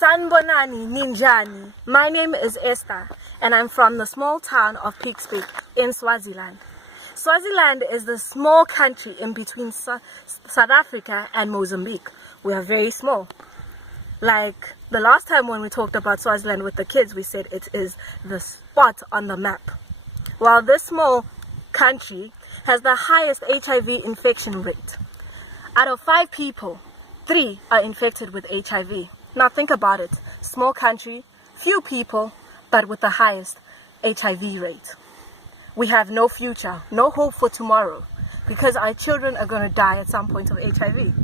Sanbonani Ninjani. My name is Esther and I'm from the small town of Peakspeak in Swaziland. Swaziland is the small country in between South Africa and Mozambique. We are very small. Like the last time when we talked about Swaziland with the kids, we said it is the spot on the map. While this small country has the highest HIV infection rate. Out of 5 people, 3 are infected with HIV. Now think about it. Small country, few people, but with the highest HIV rate. We have no future, no hope for tomorrow, because our children are going to die at some point of HIV.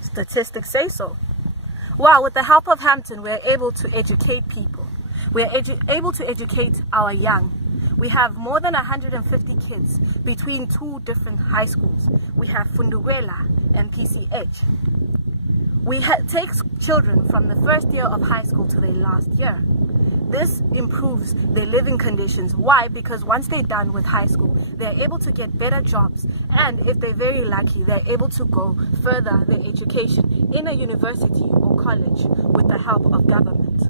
Statistics say so. Well, with the help of Hampton, we're able to educate people. We're able to educate our young. We have more than 150 kids between 2 different high schools. We have Fundugwela and PCH. We take children from the first year of high school to their last year. This improves their living conditions. Why? Because once they're done with high school, they're able to get better jobs. And if they're very lucky, they're able to go further their education in a university or college with the help of government.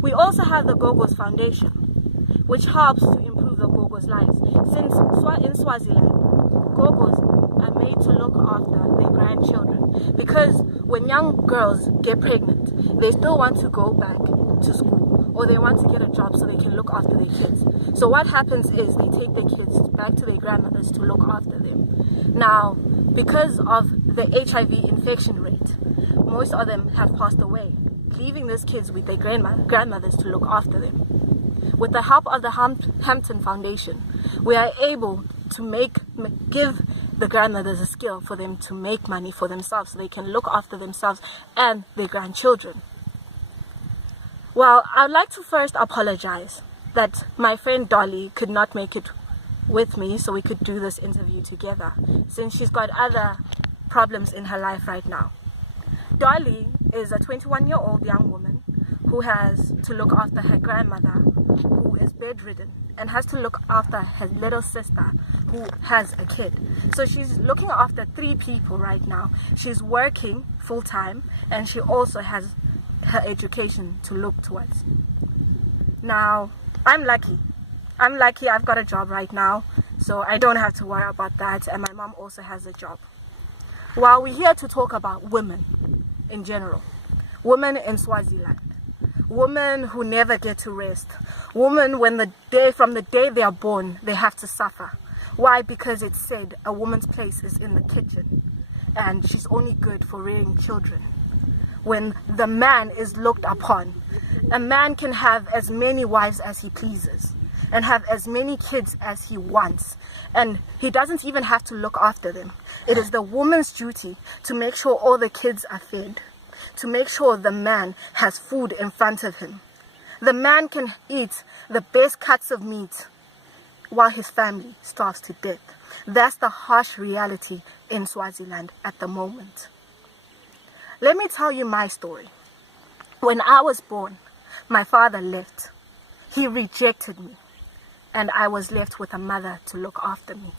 We also have the Gogos Foundation, which helps to improve the Gogos' lives. Since in Swaziland, Gogos are made to look after their grandchildren. Because when young girls get pregnant, they still want to go back to school or they want to get a job so they can look after their kids. So what happens is they take their kids back to their grandmothers to look after them. Now, because of the HIV infection rate, most of them have passed away, leaving these kids with their grandmothers to look after them. With the help of the Hampton Foundation, we are able to give the grandmothers a skill for them to make money for themselves so they can look after themselves and their grandchildren. Well, I'd like to first apologize that my friend Dolly could not make it with me so we could do this interview together, since she's got other problems in her life right now. Dolly is a 21-year-old young woman who has to look after her grandmother, who is bedridden, and has to look after her little sister who has a kid. So she's looking after 3 people right now. She's working full-time and she also has her education to look towards. Now, I'm lucky. I've got a job right now, so I don't have to worry about that, and my mom also has a job. While we're here to talk about women in general, women in Swaziland, women who never get to rest, women from the day they are born, they have to suffer. Why? Because it's said a woman's place is in the kitchen and she's only good for rearing children. When the man is looked upon, a man can have as many wives as he pleases and have as many kids as he wants, and he doesn't even have to look after them. It is the woman's duty to make sure all the kids are fed, to make sure the man has food in front of him. The man can eat the best cuts of meat while his family starves to death. That's the harsh reality in Swaziland at the moment. Let me tell you my story. When I was born, my father left. He rejected me, and I was left with a mother to look after me.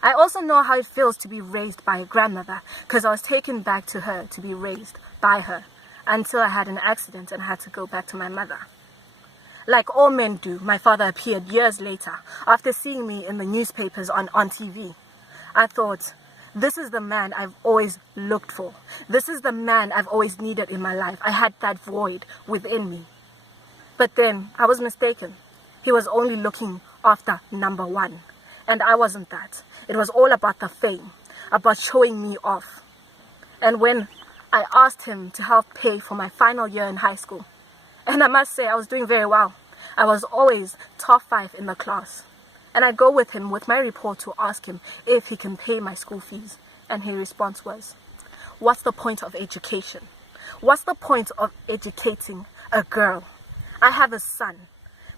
I also know how it feels to be raised by a grandmother, because I was taken back to her to be raised by her until I had an accident and had to go back to my mother. Like all men do, my father appeared years later after seeing me in the newspapers on TV. I thought, this is the man I've always looked for. This is the man I've always needed in my life. I had that void within me. But then I was mistaken. He was only looking after number 1. And I wasn't that. It was all about the fame, about showing me off. And when I asked him to help pay for my final year in high school, and I must say I was doing very well. I was always top 5 in the class. And I'd go with him with my report to ask him if he can pay my school fees. And his response was, what's the point of education? What's the point of educating a girl? I have a son.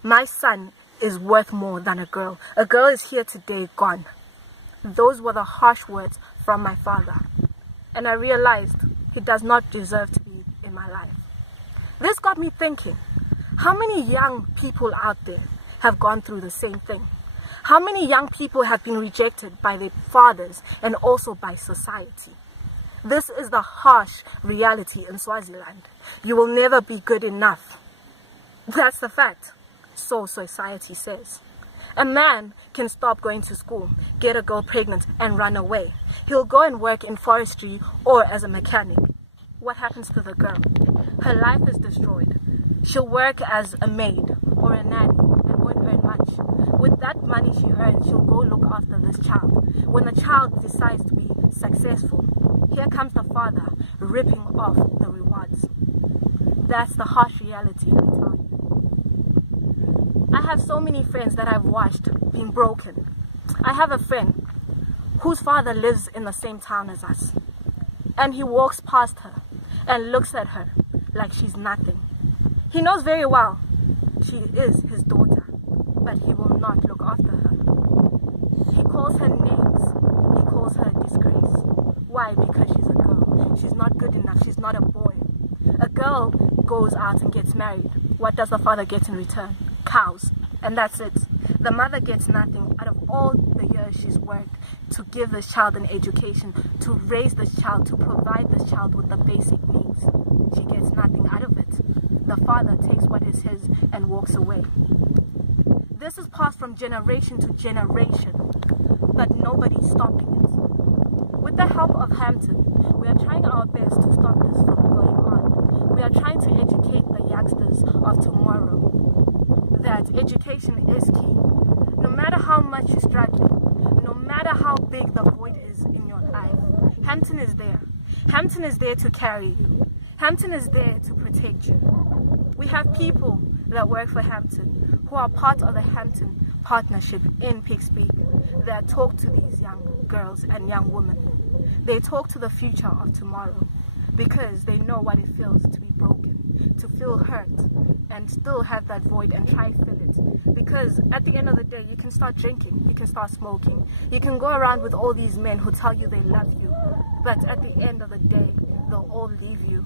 My son is worth more than a girl. A girl is here today, gone. Those were the harsh words from my father. And I realized he does not deserve to be in my life. This got me thinking, how many young people out there have gone through the same thing? How many young people have been rejected by their fathers and also by society? This is the harsh reality in Swaziland. You will never be good enough. That's the fact. So society says. A man can stop going to school, get a girl pregnant, and run away. He'll go and work in forestry or as a mechanic. What happens to the girl? Her life is destroyed. She'll work as a maid or a nanny and won't earn much. With that money she earns, she'll go look after this child. When the child decides to be successful, here comes the father ripping off the rewards. That's the harsh reality, I tell you. I have so many friends that I've watched being broken. I have a friend whose father lives in the same town as us, and he walks past her and looks at her like she's nothing. He knows very well she is his daughter, but he will not look after her. He calls her names. He calls her a disgrace. Why? Because she's a girl. She's not good enough. She's not a boy. A girl goes out and gets married. What does the father get in return? Cows. And that's it. The mother gets nothing out of all the years she's worked to give this child an education, to raise this child, to provide this child with the basic needs. She gets nothing out of it. The father takes what is his and walks away. This is passed from generation to generation, but nobody's stopping it. With the help of Hampton, we are trying our best to stop this from going on. We are trying to educate the youngsters of tomorrow that education is key. No matter how much you're struggling, no matter how big the void is in your life, Hampton is there. Hampton is there to carry you. Hampton is there to protect you. We have people that work for Hampton who are part of the Hampton partnership in Pixpeak that talk to these young girls and young women. They talk to the future of tomorrow because they know what it feels to be broken, to feel hurt and still have that void and try to fill it. Because at the end of the day, you can start drinking, you can start smoking, you can go around with all these men who tell you they love you, but at the end of the day, they'll all leave you.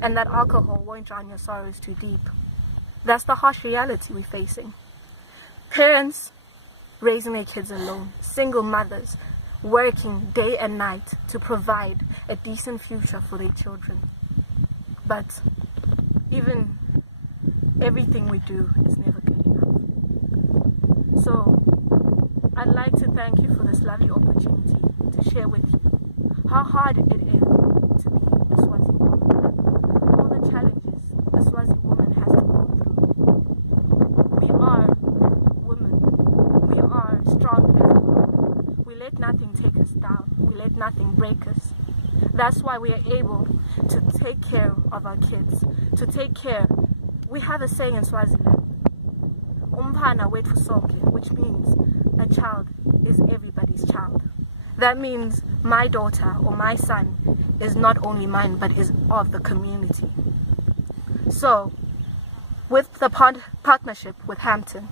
And that alcohol won't drown your sorrows too deep. That's the harsh reality we're facing. Parents raising their kids alone, single mothers working day and night to provide a decent future for their children. But even everything we do is never good enough. So I'd like to thank you for this lovely opportunity to share with you how hard it is to be a Swazi woman, all the challenges a Swazi woman has to go through. We are women. We are strong as women. We let nothing take us down. We let nothing break us. That's why we are able to take care of our kids, to take care. We have a saying in Swaziland, umphana wethu sonke, which means a child is everybody's child. That means my daughter or my son is not only mine, but is of the community. So, with the partnership with Hampton,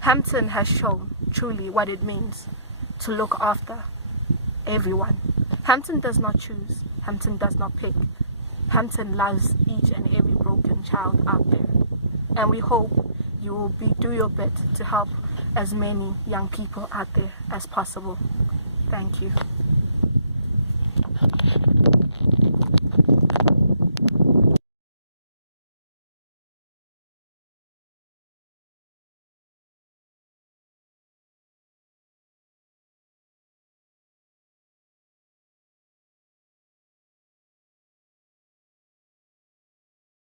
Hampton has shown truly what it means to look after everyone. Hampton does not choose. Hampton does not pick. Hampton loves each and every broken child out there. And we hope you will do your bit to help as many young people out there as possible. Thank you.